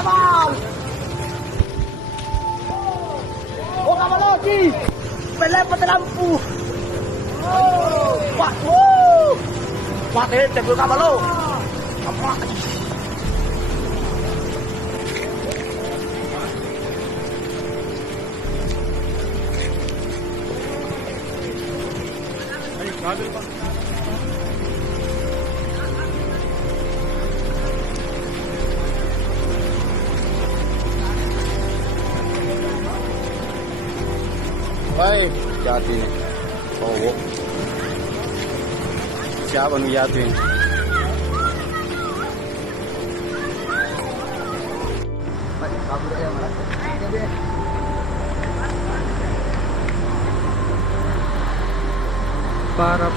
Kabal! Oh, kabalo, G! Pele pa lampu! Wah! Woo! Wah, tegul kabalo! Apa? Baik, jadi cowok siapa nih jadi Para